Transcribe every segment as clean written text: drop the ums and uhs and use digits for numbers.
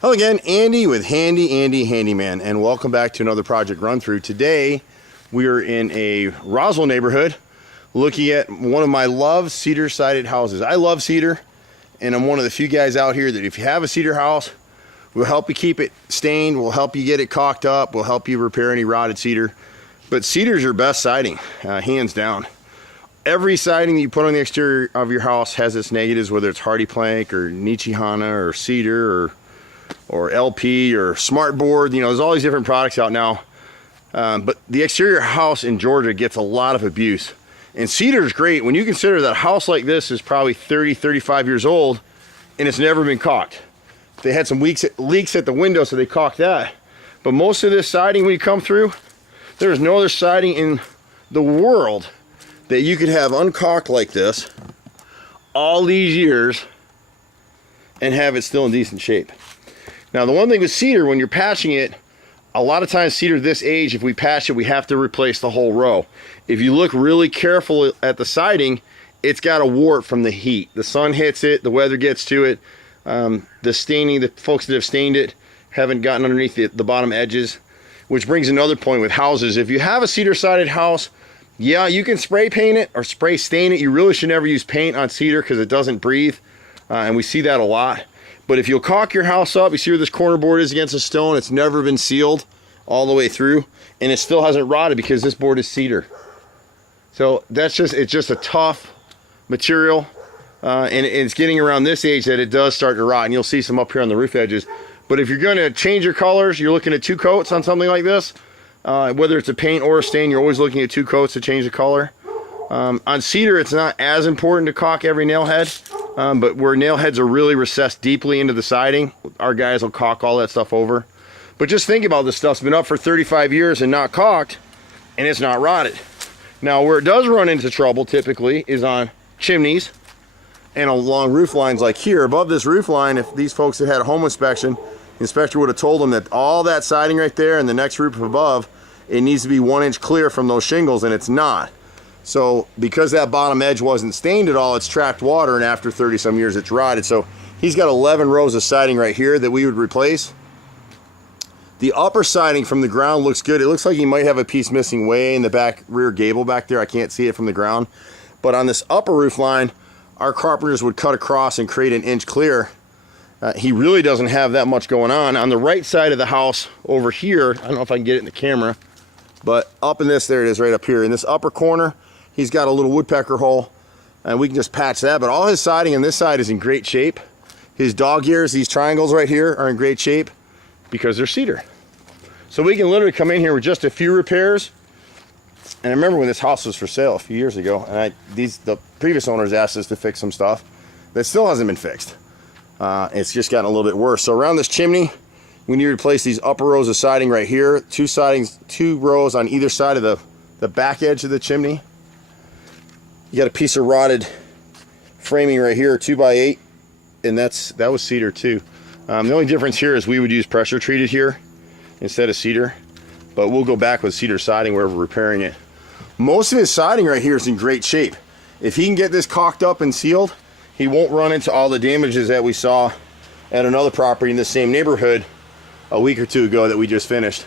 Hello again, Andy with Handy Andy Handyman, and welcome back to another project run through. Today we are in a Roswell neighborhood looking at one of my loved cedar sided houses. I love cedar, and I'm one of the few guys out here that if you have a cedar house, we'll help you keep it stained, we'll help you get it caulked up, we'll help you repair any rotted cedar. But cedar is your best siding, hands down. Every siding that you put on the exterior of your house has its negatives, whether it's hardy plank or Nichihana or cedar or LP or smartboard. You know, there's all these different products out now. But the exterior house in Georgia gets a lot of abuse. And cedar is great when you consider that a house like this is probably 30, 35 years old and it's never been caulked. They had some leaks at the window, so they caulked that. But most of this siding, when you come through, there's no other siding in the world that you could have uncaulked like this all these years and have it still in decent shape. Now, the one thing with cedar, when you're patching it, a lot of times cedar this age, if we patch it, we have to replace the whole row. If you look really careful at the siding, it's got a wart from the heat. The sun hits it, the weather gets to it. The staining, the folks that have stained it haven't gotten underneath the bottom edges, which brings another point with houses. If you have a cedar sided house, yeah, you can spray paint it or spray stain it. You really should never use paint on cedar because it doesn't breathe, and we see that a lot. But if you'll caulk your house up, you see where this corner board is against the stone, it's never been sealed all the way through, and it still hasn't rotted because this board is cedar. So it's just a tough material, and it's getting around this age that it does start to rot, and you'll see some up here on the roof edges. But if you're going to change your colors, you're looking at 2 coats on something like this. Whether it's a paint or a stain, you're always looking at 2 coats to change the color. On cedar, it's not as important to caulk every nail head, but where nail heads are really recessed deeply into the siding, our guys will caulk all that stuff over. But just think about this stuff's been up for 35 years and not caulked, and it's not rotted. Now, where it does run into trouble typically is on chimneys and along roof lines like here. Above this roof line, if these folks had had a home inspection, the inspector would have told them that all that siding right there and the next roof above, it needs to be 1 inch clear from those shingles, and it's not. So because that bottom edge wasn't stained at all, it's trapped water, and after 30 some years it's rotted. So he's got 11 rows of siding right here that we would replace. The upper siding from the ground looks good. It looks like he might have a piece missing way in the back rear gable back there. I can't see it from the ground. But on this upper roof line, our carpenters would cut across and create 1 inch clear. He really doesn't have that much going on. On the right side of the house over here, I don't know if I can get it in the camera, but up in this, there it is right up here. In this upper corner, he's got a little woodpecker hole, and we can just patch that. But all his siding on this side is in great shape. His dog ears, these triangles right here, are in great shape because they're cedar. So we can literally come in here with just a few repairs. And I remember when this house was for sale a few years ago, and the previous owners asked us to fix some stuff that still hasn't been fixed. It's just gotten a little bit worse. So around this chimney, we need to replace these upper rows of siding right here. 2 rows on either side of the back edge of the chimney. You got a piece of rotted framing right here, 2x8, and that was cedar too. The only difference here is we would use pressure treated here instead of cedar, but we'll go back with cedar siding wherever we're repairing it. Most of his siding right here is in great shape. If he can get this caulked up and sealed, he won't run into all the damages that we saw at another property in the same neighborhood a week or 2 ago that we just finished.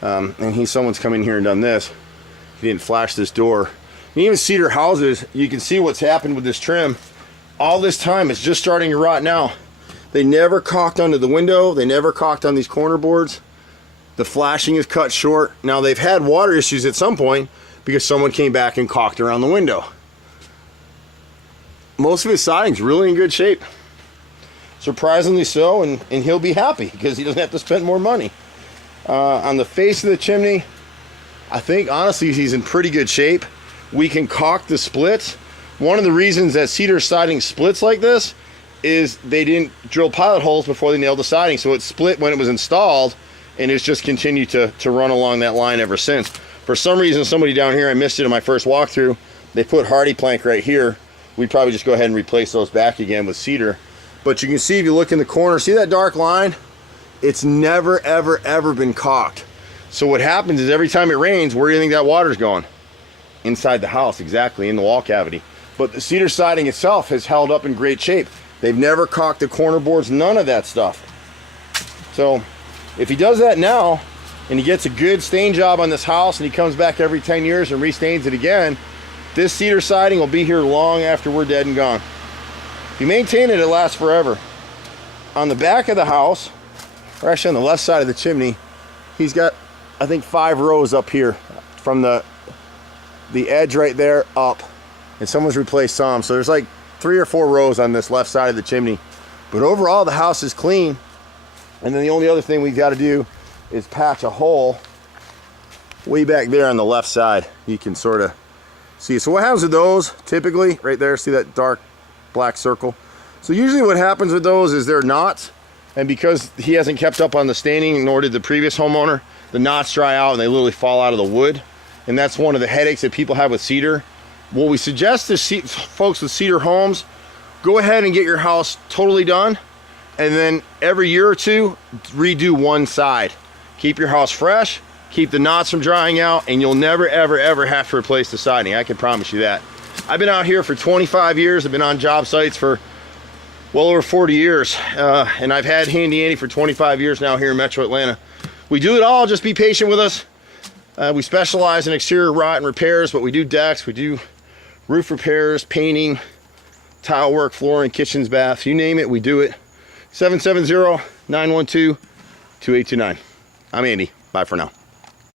And someone's come in here and done this. He didn't flash this door. And even cedar houses, you can see what's happened with this trim. All this time, it's just starting to rot now. They never caulked under the window. They never caulked on these corner boards. The flashing is cut short. Now, they've had water issues at some point because someone came back and caulked around the window. Most of his siding's really in good shape. Surprisingly so, and he'll be happy because he doesn't have to spend more money. On the face of the chimney, I think honestly he's in pretty good shape. We can caulk the splits. One of the reasons that cedar siding splits like this is they didn't drill pilot holes before they nailed the siding, so it split when it was installed, and it's just continued to run along that line ever since. For some reason, somebody down here, I missed it in my first walkthrough, they put hardy plank right here. We'd probably just go ahead and replace those back again with cedar. But you can see if you look in the corner, see that dark line? It's never, ever, ever been caulked. So what happens is every time it rains, where do you think that water's going? Inside the house, exactly, in the wall cavity. But the cedar siding itself has held up in great shape. They've never caulked the corner boards, none of that stuff. So if he does that now and he gets a good stain job on this house and he comes back every 10 years and restains it again, this cedar siding will be here long after we're dead and gone. If you maintain it, it lasts forever. On the back of the house, or actually on the left side of the chimney, he's got, I think, 5 rows up here from the edge right there up, and someone's replaced some. So there's like 3 or 4 rows on this left side of the chimney. But overall, the house is clean. And then the only other thing we've got to do is patch a hole way back there on the left side. You can sort of see. So what happens with those, typically, right there, see that dark black circle? So usually what happens with those is they're knots, and because he hasn't kept up on the staining, nor did the previous homeowner, the knots dry out and they literally fall out of the wood. And that's one of the headaches that people have with cedar. What we suggest to folks with cedar homes, go ahead and get your house totally done, and then every year or two, redo one side. Keep your house fresh, keep the knots from drying out, and you'll never, ever, ever have to replace the siding. I can promise you that. I've been out here for 25 years. I've been on job sites for well over 40 years, and I've had Handy Andy for 25 years now here in Metro Atlanta. We do it all, just be patient with us. We specialize in exterior rot and repairs, but we do decks, we do roof repairs, painting, tile work, flooring, kitchens, baths, you name it, we do it. 770-912-2829. I'm Andy. Bye for now.